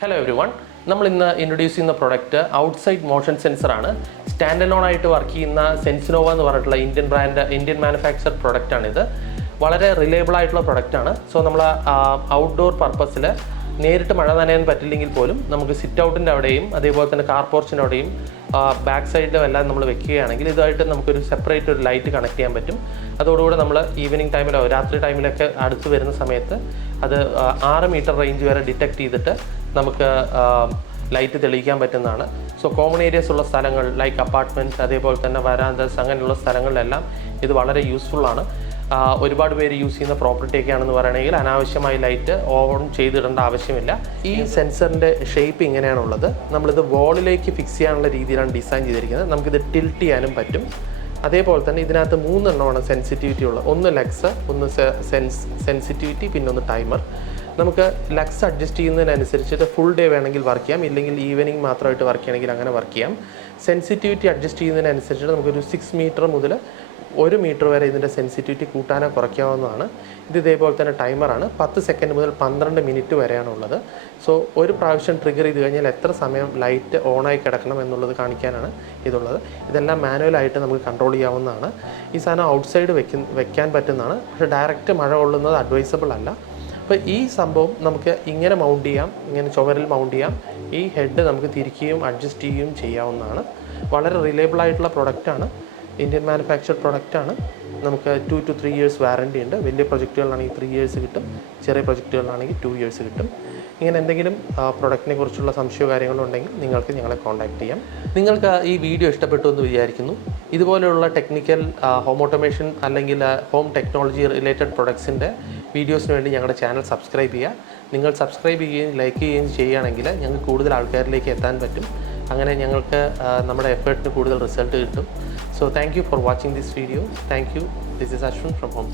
Hello every one, നമ്മൾ ഇന്ന് introduce ചെയ്യുന്ന പ്രൊഡക്റ്റ് ഔട്ട്സൈഡ് മോഷൻ സെൻസറാണ്. സ്റ്റാൻഡ് അലോൺ ആയിട്ട് വർക്ക് ചെയ്യുന്ന സെൻസിനോവ എന്ന് പറഞ്ഞിട്ടുള്ള ഇന്ത്യൻ മാനുഫാക്ചർ പ്രൊഡക്റ്റാണിത്. വളരെ റിലയബിൾ ആയിട്ടുള്ള പ്രൊഡക്റ്റാണ്. സോ നമ്മൾ ഔട്ട്ഡോർ പർപ്പസിൽ നേരിട്ട് മഴ നനയാൻ പറ്റില്ലെങ്കിൽ പോലും നമുക്ക് സിറ്റ് ഔട്ടിൻ്റെ അവിടെയും അതേപോലെ തന്നെ കാർ പോർച്ചിൻ്റെ അവിടെയും ബാക്ക് സൈഡിലും എല്ലാം നമ്മൾ വെക്കുകയാണെങ്കിൽ ഇതായിട്ട് നമുക്കൊരു സെപ്പറേറ്റ് ഒരു ലൈറ്റ് കണക്ട് ചെയ്യാൻ പറ്റും. അതോടുകൂടി നമ്മൾ ഈവനിങ് ടൈമിലോ രാത്രി ടൈമിലൊക്കെ അടുത്ത് വരുന്ന സമയത്ത് അത് 6 മീറ്റർ റേഞ്ച് വരെ ഡിറ്റക്ട് ചെയ്തിട്ട് നമുക്ക് ലൈറ്റ് തെളിയിക്കാൻ പറ്റുന്നതാണ്. സോ കോമൺ ഏരിയസ് ഉള്ള സ്ഥലങ്ങൾ ലൈക്ക് അപ്പാർട്ട്മെൻറ്റ്സ് അതേപോലെ തന്നെ വരാന്തസ് അങ്ങനെയുള്ള സ്ഥലങ്ങളിലെല്ലാം ഇത് വളരെ യൂസ്ഫുള്ളാണ്. ഒരുപാട് പേര് യൂസ് ചെയ്യുന്ന പ്രോപ്പർട്ടിയൊക്കെ ആണെന്ന് പറയണമെങ്കിൽ അനാവശ്യമായി ലൈറ്റ് ഓൺ ചെയ്തിടേണ്ട ആവശ്യമില്ല. ഈ സെൻസറിൻ്റെ ഷേപ്പ് ഇങ്ങനെയാണുള്ളത്. നമ്മളിത് വോളിലേക്ക് ഫിക്സ് ചെയ്യാനുള്ള രീതിയിലാണ് ഡിസൈൻ ചെയ്തിരിക്കുന്നത്. നമുക്കിത് ടിൽറ്റ് ചെയ്യാനും പറ്റും. അതേപോലെ തന്നെ ഇതിനകത്ത് 3 എണ്ണമാണ് സെൻസിറ്റിവിറ്റി ഉള്ളത്. ഒന്ന് ലക്സ്, ഒന്ന് സെൻസിറ്റിവിറ്റി, പിന്നെ ഒന്ന് ടൈമർ. നമുക്ക് ലക്സ് അഡ്ജസ്റ്റ് ചെയ്യുന്നതിനനുസരിച്ചിട്ട് ഫുൾ ഡേ വേണമെങ്കിൽ വർക്ക് ചെയ്യാം, ഇല്ലെങ്കിൽ ഈവനിങ് മാത്രമായിട്ട് വർക്ക് ചെയ്യണമെങ്കിൽ അങ്ങനെ വർക്ക് ചെയ്യാം. സെൻസിറ്റിവിറ്റി അഡ്ജസ്റ്റ് ചെയ്യുന്നതിനനുസരിച്ചിട്ട് നമുക്കൊരു 6 മീറ്റർ മുതൽ 1 മീറ്റർ വരെ ഇതിൻ്റെ സെൻസിറ്റിവിറ്റി കൂട്ടാനോ കുറയ്ക്കാവുന്നതാണ്. ഇത് ഇതേപോലെ തന്നെ ടൈമറാണ്. 10 സെക്കൻഡ് മുതൽ 12 മിനിറ്റ് വരെയാണുള്ളത്. സോ ഒരു പ്രാവശ്യം ട്രിഗർ ചെയ്ത് കഴിഞ്ഞാൽ എത്ര സമയം ലൈറ്റ് ഓണായി കിടക്കണം എന്നുള്ളത് കാണിക്കാനാണ് ഇതുള്ളത്. ഇതെല്ലാം മാനുവലായിട്ട് നമുക്ക് കൺട്രോൾ ചെയ്യാവുന്നതാണ്. ഈ സാധനം ഔട്ട്സൈഡ് വെക്കാൻ പറ്റുന്നതാണ്. പക്ഷേ ഡയറക്റ്റ് മഴ കൊള്ളുന്നത് അഡ്വൈസബിൾ അല്ല. അപ്പോൾ ഈ സംഭവം നമുക്ക് ഇങ്ങനെ മൗണ്ട് ചെയ്യാം, ഇങ്ങനെ ചുവരിൽ മൗണ്ട് ചെയ്യാം. ഈ ഹെഡ് നമുക്ക് തിരിക്കുകയും അഡ്ജസ്റ്റ് ചെയ്യുകയും ചെയ്യാവുന്നതാണ്. വളരെ റിലയബിൾ ആയിട്ടുള്ള പ്രൊഡക്റ്റാണ്. ഇന്ത്യൻ മാനുഫാക്ചർഡ് പ്രൊഡക്റ്റാണ്. നമുക്ക് 2 to 3 ഇയേഴ്സ് വാറൻറ്റി ഉണ്ട്. വലിയ പ്രൊജക്റ്റുകളിലാണെങ്കിൽ 3 ഇയേഴ്സ് കിട്ടും, ചെറിയ പ്രൊജക്റ്റുകളിലാണെങ്കിൽ 2 ഇയേഴ്സ് കിട്ടും. ഇങ്ങനെ എന്തെങ്കിലും പ്രൊഡക്റ്റിനെ കുറിച്ചുള്ള സംശയമോ കാര്യങ്ങളോ ഉണ്ടെങ്കിൽ നിങ്ങൾക്ക് ഞങ്ങളെ കോൺടാക്റ്റ് ചെയ്യാം. നിങ്ങൾക്ക് ഈ വീഡിയോ ഇഷ്ടപ്പെട്ടു എന്ന് വിചാരിക്കുന്നു. ഇതുപോലെയുള്ള ടെക്നിക്കൽ ഹോം ഓട്ടോമേഷൻ അല്ലെങ്കിൽ ഹോം ടെക്നോളജി റിലേറ്റഡ് പ്രൊഡക്ട്സിൻ്റെ വീഡിയോസിന് വേണ്ടി ഞങ്ങളുടെ ചാനൽ സബ്സ്ക്രൈബ് ചെയ്യുക. നിങ്ങൾ സബ്സ്ക്രൈബ് ചെയ്യുകയും ലൈക്ക് ചെയ്യുകയും ചെയ്യുകയാണെങ്കിൽ ഞങ്ങൾക്ക് കൂടുതൽ ആൾക്കാരിലേക്ക് എത്താൻ പറ്റും. അങ്ങനെ ഞങ്ങൾക്ക് നമ്മുടെ എഫേർട്ടിന് കൂടുതൽ റിസൾട്ട് കിട്ടും. So thank you for watching this video. Thank you. This is Ashwin from Home.